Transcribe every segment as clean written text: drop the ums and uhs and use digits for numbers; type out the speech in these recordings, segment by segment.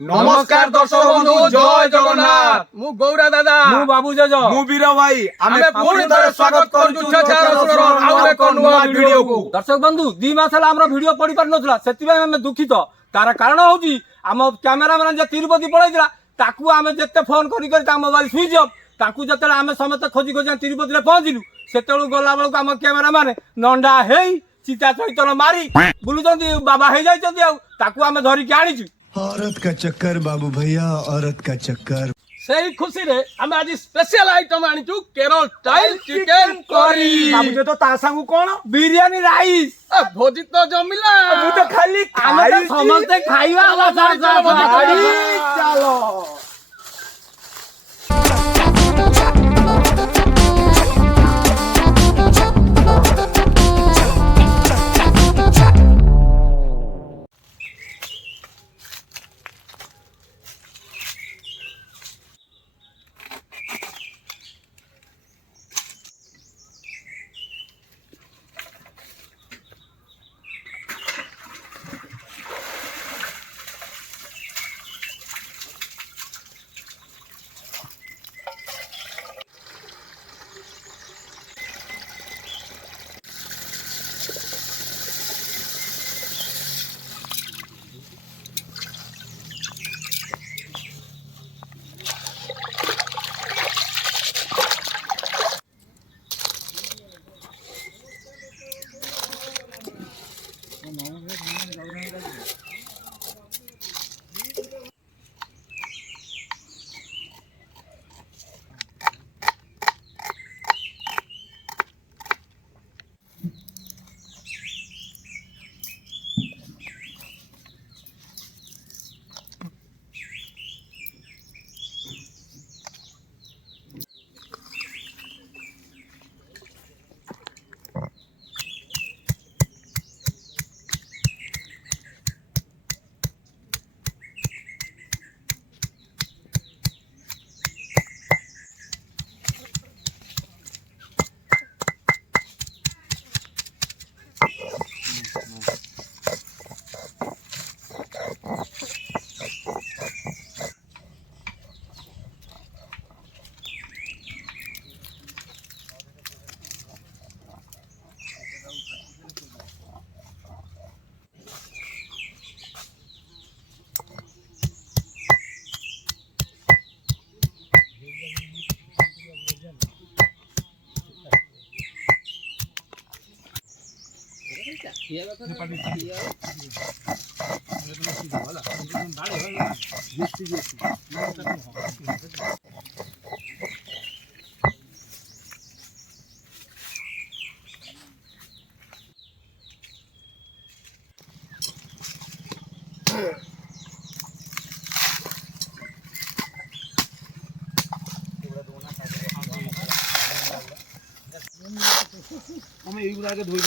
नमस्कार दर्शक बंधु जय जगन्नाथ मु गौरा दादा मु बाबू जज मु वीर भाई आमे पुणी थरे स्वागत करू छछार सुरर आउ एक नुवा वीडियो को दर्शक बंधु 2 मास हला हमरो वीडियो पड़ी पार नथला सेति भाई हमें दुखित तार कारण होची हम कैमरामैन जे तिरुपति पळैतला ताकू आमे जत्ते फोन करी करी ता मोबाइल स्विच ऑफ ताकू जत्ते आमे समस्त खोजी खोजी तिरुपति रे पहुंचिलु सेतेळु गला बेलु हम कैमरामैन नंडा हेई सीता चैतन मारी बुलुचंदी बाबा हे जाइचंदी आ ताकू आमे धरि के आनिचु औरत का चक्कर बाबू भैया औरत का चक्कर सही खुशी रे हम आज स्पेशल आइटम आनिचु केरल स्टाइल चिकन करी बाबू जे तो ता संगु कोन बिरयानी राइस भोजी तो जमिला मु तो खाली आमे तो समस्त खाइबा वाला चलो हम एगुला के धोई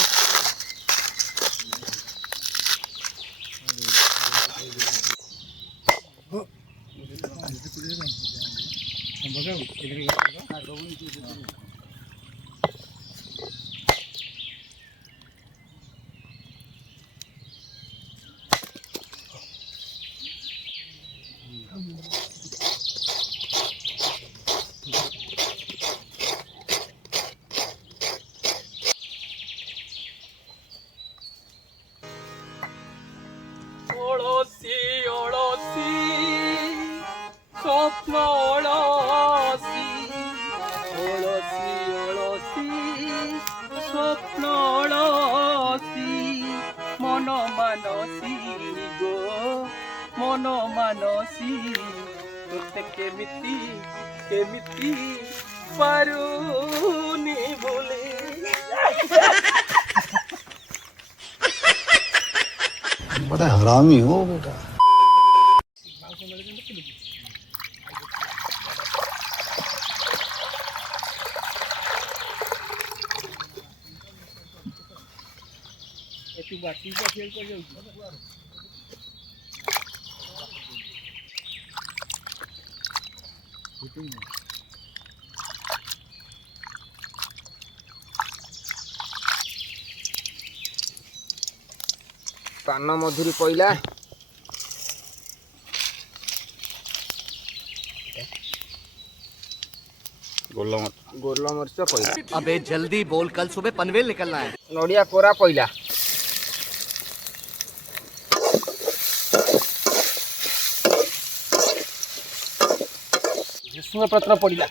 मनो मानसी तुते केमिति केमिति पारुनी बोले बड़ा हरामी हो बेटा तू बाकी का फेल कर जाऊ पान मधुरी पइला ଗୋଲ ମରିଚ ପଇଲା अबे जल्दी बोल, कल सुबह पनवेल निकलना है। ନଡ଼ିଆ କୋରା ପଇଲା ଭୃଷଙ୍ଗ ପତ୍ର ପଡ଼ିଲା।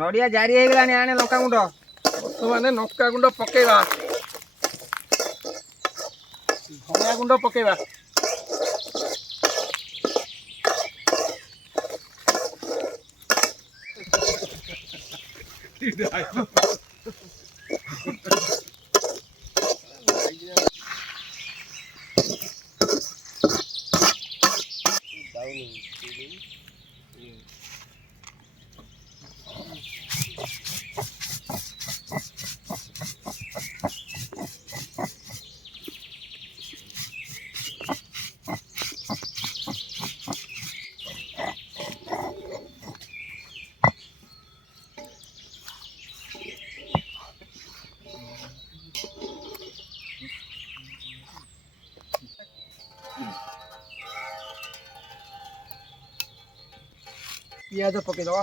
ନଡ଼ିଆ ଜାରି ହେଇଗଲାଣି ଆଣେ ଲଙ୍କାଗୁଣ୍ଡ ବର୍ତ୍ତମାନ ଲଙ୍କା ଗୁଣ୍ଡ ପକେଇବା, ଧନିଆ ଗୁଣ୍ଡ ପକେଇବା, ପିଆଜ ପକେଇଦବା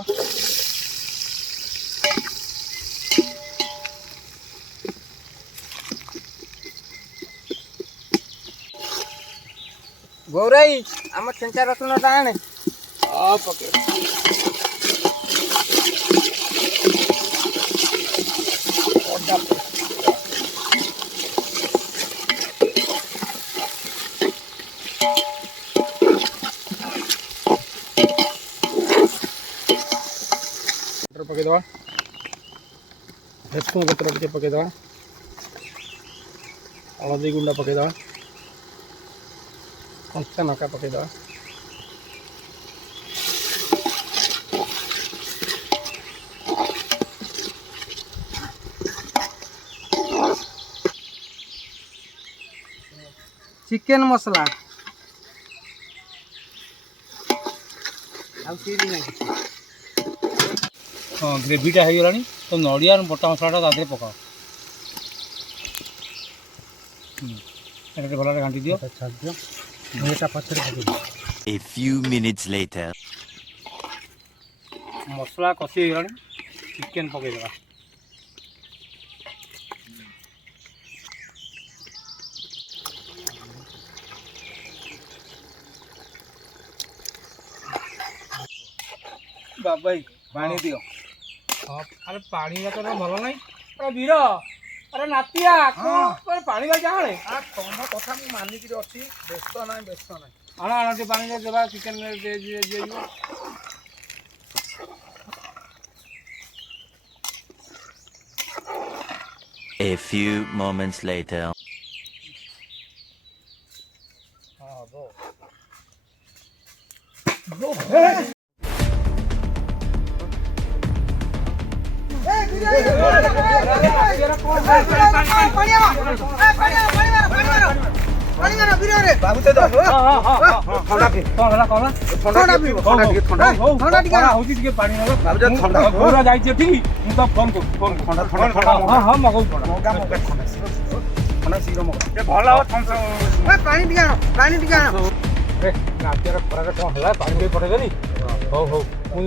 ଗୌରାଇ ଆମ ଛେଞ୍ଚା ରସୁଣଟା ଆଣେ ପକେଇଦବା, ଭୃଷଙ୍ଗ ପତ୍ର ଟିକେ ପକେଇଦବା, ହଳଦୀ ଗୁଣ୍ଡ ପକେଇଦବା, କଞ୍ଚା ଲଙ୍କା ପକେଇଦବା, ଚିକେନ ମସଲା ଆଉ ସିଏ ବି ନାହିଁ ହଁ ଗ୍ରେଭିଟା ହେଇଗଲାଣି ତ ନଡ଼ିଆ ବଟା ମସଲାଟା ତା ଦେହରେ ପକାଅ। এটা ଟିକେ ଭଲରେ ଘାଣ୍ଟି ଦିଅ। ଏଇଟା ପଛରେ ପକେଇଦିଅ A few minutes later. ମସଲା କଷି ହେଇଗଲାଣି, ଚିକେନ ପକେଇଦେବା। ବାବାଇ ପାଣି ଦିଅ ଆରେ ପାଣି ଯାକ ଭଲ ନାହିଁ। ଆରେ ବୀର, ଆରେ ନାତିଆ କଣ ପାଣି ବାକି ଆଣେ। ତମ କଥା ମୁଁ ମାନିକିରି ଅଛି, ବ୍ୟସ୍ତ ନାହିଁ ବ୍ୟସ୍ତ ନାହିଁ ଆଣ ଆଣ ଟିକେ ପାଣି ଦେବା, ଚିକେନ ଦେଇଯିବ। A few moments later.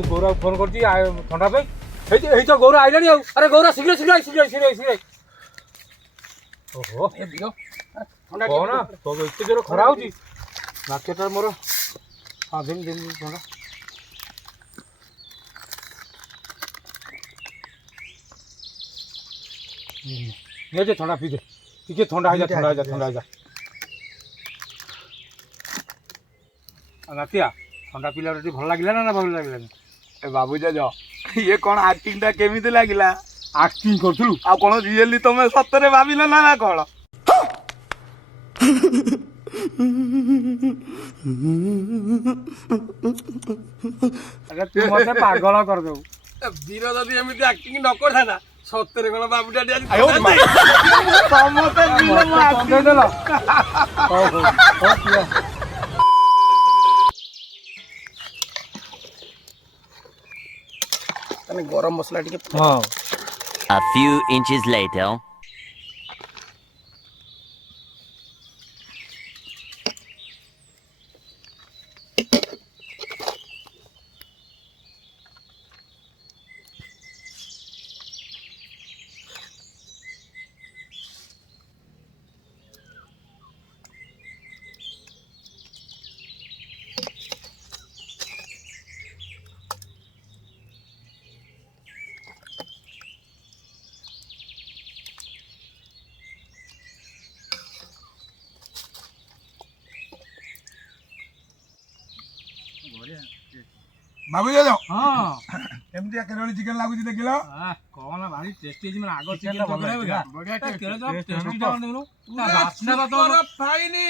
Gaura phone କରୁଛି ଥଣ୍ଡା ପାଇଁ। ଏଇ ତ ଗୌରା ଆଇଲାଣି ଆଉ। ଆରେ ଗୌରା ଶୀଘ୍ର ଶୀଘ୍ର ଶୀଘ୍ର। ଓହୋ କହନା ଏତେ ଜୋର ଖରା ହଉଛି, ନାକେଟା ମୋର ଥଣ୍ଡା। ଥଣ୍ଡା ପିଇଦେ, ଟିକେ ଥଣ୍ଡା ହେଇଯା। ନାତିଆ ଥଣ୍ଡା ପିଇଲା ଟିକେ ଭଲ ଲାଗିଲା ନା ଭଲ ଲାଗିଲାନି? ଏ ବାବୁ ଜେଜ ଇଏ କଣ ଆକ୍ଟିଂ ଟା କେମିତି ଲାଗିଲା? ଆକ୍ଟିଂ କରୁଥିଲୁ? ଆଉ କଣ ରିଏଲି ତମେ ସତରେ ଭାବିଲ ନା କଣ? ତୁ ମତେ ପାଗଳ କରିଦେବୁ। ବୀର ଯଦି ଏମିତି ଆକ୍ଟିଂ ନ କରିଥାନ୍ତା, ସତରେ କଣ ବାବୁଟା ଆଜି ସମସ୍ତେ ଦେଇଦେଲ। ଗରମ ମସଲା ଟିକେ A few inches later. ବାବୁ ଯାଉ ହଁ କେମିତିଆ କେରଳ ଚିକେନ ଲାଗୁଛି ଦେଖିଲ କଣ ଭାରି ଟେଷ୍ଟି ହେଇଛି ମାନେ ଆଗ ଚିକେନ ବଢିଆ ବାସ୍ନା ଫାଇନି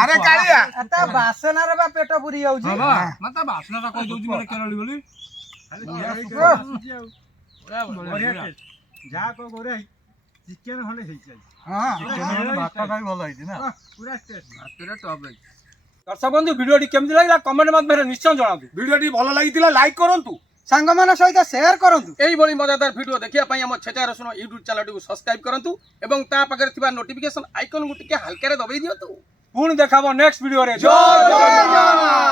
ଆରେ କାଳିଆ ତା ବାସନାରେ ବା ପେଟ ପୁରି ଯାଉଛି ମତେ ବାସ୍ନା ଟା କହିଦଉଛି ମାନେ କେରଳି ବୋଲି ଯାହା କହ ଗୋରେ ଚିକେନ ଖଣ୍ଡେ ହେଇଛି ହଁ ଭାତଟା ବି ଭଲ ହେଇଛି ନା ପୁରା ଟପ୍ ଦର୍ଶକ ବନ୍ଧୁ ଭିଡ଼ିଓଟି କେମିତି ଲାଗିଲା କମେଣ୍ଟ ମାଧ୍ୟମରେ ନିଶ୍ଚୟ ଜଣାନ୍ତୁ ଭିଡିଓଟି ଭଲ ଲାଗିଥିଲା ଲାଇକ୍ କରନ୍ତୁ ସାଙ୍ଗମାନଙ୍କ ସହିତ ସେୟାର କରନ୍ତୁ এইଭଳି ମଜାଦାର ଭିଡ଼ିଓ ଦେଖିବା ପାଇଁ ଆମ ଛେଚା ରସୁଣ ୟୁଟ୍ୟୁବ୍ ଚ୍ୟାନେଲଟିକୁ ସବସ୍କ୍ରାଇବ୍ କରନ୍ତୁ ଏବଂ ତା ପାଖରେ ଥିବା ନୋଟିଫିକେସନ୍ ଆଇକନ୍କୁ ଟିକେ ହାଲକାରେ ଦବାଇ ଦିଅନ୍ତୁ ପୁଣି ଦେଖାବ ନେକ୍ସଟ ଭିଡ଼ିଓରେ ଜୟ ଜଗନ୍ନାଥ।